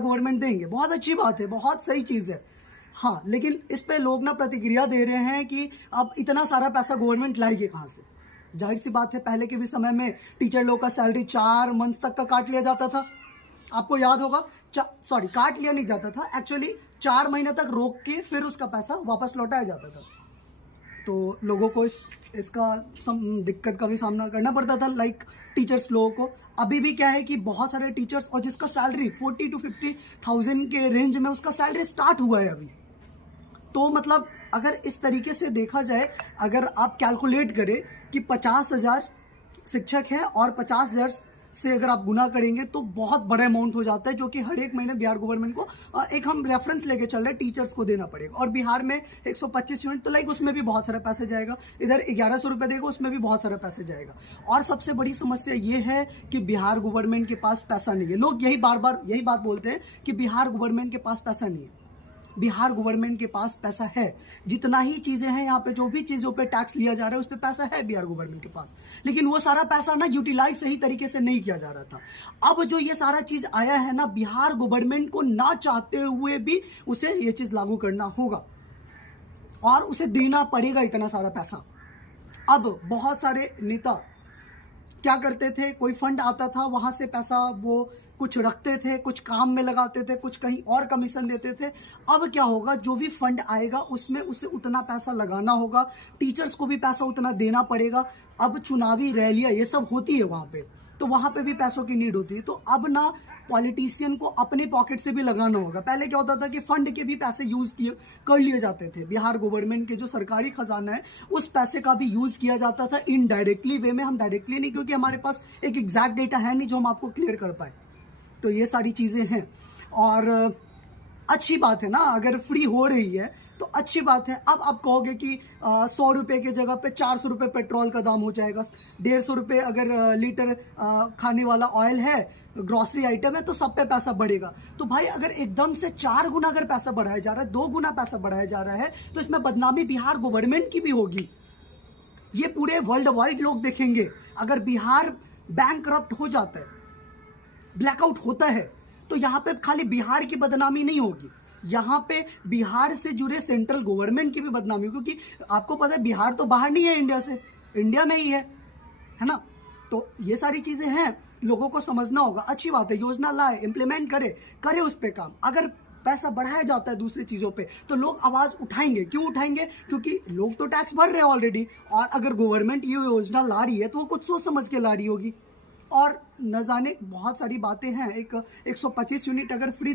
Government देंगे, बहुत अच्छी बात है, बहुत सही चीज़ है। हाँ, लेकिन इस पे लोग ना प्रतिक्रिया दे रहे हैं कि अब इतना सारा पैसा गवर्नमेंट लाएगी कहाँ से? ज़ाहिर सी बात है, पहले के भी समय में टीचर लोग का सैलरी 4 मंथ तक का काट लिया जाता था। आपको याद होगा, सॉरी, काट लिया नहीं जाता था, एक्चुअली 4 महीने तक रोक के फिर उसका पैसा वापस लौटाया जाता था। तो लोगों को इसका दिक्कत का भी सामना करना पड़ता था, लाइक टीचर्स लोगों को। अभी भी क्या है कि बहुत सारे टीचर्स और जिसका सैलरी 40 to 50,000 के रेंज में उसका सैलरी स्टार्ट हुआ है अभी। तो मतलब अगर इस तरीके से देखा जाए, अगर आप कैलकुलेट करें कि 50,000 शिक्षक हैं और 50,000 से अगर आप गुना करेंगे तो बहुत बड़ा अमाउंट हो जाता है, जो कि हर एक महीने बिहार गवर्नमेंट को एक हम रेफरेंस लेके चल रहे हैं, टीचर्स को देना पड़ेगा। और बिहार में 125 यूनिट, तो लाइक उसमें भी बहुत सारा पैसे जाएगा। इधर 1100 रुपये देगा, उसमें भी बहुत सारा पैसे जाएगा। और सबसे बड़ी समस्या ये है कि बिहार गवर्नमेंट के पास पैसा नहीं है। लोग यही बार बार यही बात बोलते हैं कि बिहार गवर्नमेंट के पास पैसा नहीं है। बिहार गवर्नमेंट के पास पैसा है, जितना ही चीज़ें हैं यहाँ पे, जो भी चीज़ों पे टैक्स लिया जा रहा है उस पे पैसा है बिहार गवर्नमेंट के पास, लेकिन वो सारा पैसा ना यूटिलाइज सही तरीके से नहीं किया जा रहा था। अब जो ये सारा चीज़ आया है ना, बिहार गवर्नमेंट को ना चाहते हुए भी उसे ये चीज़ लागू करना होगा और उसे देना पड़ेगा इतना सारा पैसा। अब बहुत सारे नेता क्या करते थे, कोई फंड आता था, वहाँ से पैसा वो कुछ रखते थे, कुछ काम में लगाते थे, कुछ कहीं और कमीशन देते थे। अब क्या होगा, जो भी फंड आएगा उसमें उसे उतना पैसा लगाना होगा, टीचर्स को भी पैसा उतना देना पड़ेगा। अब चुनावी रैलियाँ ये सब होती है वहाँ पे, तो वहाँ पे भी पैसों की नीड होती है। तो अब ना पॉलिटिशियन को अपने पॉकेट से भी लगाना होगा। पहले क्या होता था कि फंड के भी पैसे यूज़ कर लिए जाते थे, बिहार गवर्नमेंट के जो सरकारी खजाना है उस पैसे का भी यूज़ किया जाता था इनडायरेक्टली वे में। हम डायरेक्टली नहीं, क्योंकि हमारे पास एक एग्जैक्ट डेटा है नहीं जो हम आपको क्लियर कर पाए। तो ये सारी चीज़ें हैं और अच्छी बात है ना, अगर फ्री हो रही है तो अच्छी बात है। अब आप कहोगे कि 100 रुपये की जगह पे 400 रुपये पेट्रोल का दाम हो जाएगा, 150 रुपये अगर लीटर खाने वाला ऑयल है, ग्रॉसरी आइटम है, तो सब पे पैसा बढ़ेगा। तो भाई अगर एकदम से 4 गुना अगर पैसा बढ़ाया जा रहा है, 2 गुना पैसा बढ़ाया जा रहा है, तो इसमें बदनामी बिहार गवर्नमेंट की भी होगी। ये पूरे वर्ल्ड वाइड लोग देखेंगे। अगर बिहार बैंकरप्ट हो जाता है, ब्लैकआउट होता है, तो यहाँ पे खाली बिहार की बदनामी नहीं होगी, यहाँ पे बिहार से जुड़े सेंट्रल गवर्नमेंट की भी बदनामी होगी। क्योंकि आपको पता है बिहार तो बाहर नहीं है इंडिया से, इंडिया में ही है ना। तो ये सारी चीज़ें हैं, लोगों को समझना होगा। अच्छी बात है, योजना लाए, इम्प्लीमेंट करे उस पर काम। अगर पैसा बढ़ाया जाता है दूसरी चीज़ों पे तो लोग आवाज़ उठाएंगे। क्यों उठाएंगे? क्योंकि लोग तो टैक्स भर रहे हैं ऑलरेडी, और अगर गवर्नमेंट ये योजना ला रही है तो वो कुछ सोच समझ के ला रही होगी। और न जाने बहुत सारी बातें हैं। एक 125 यूनिट अगर फ्री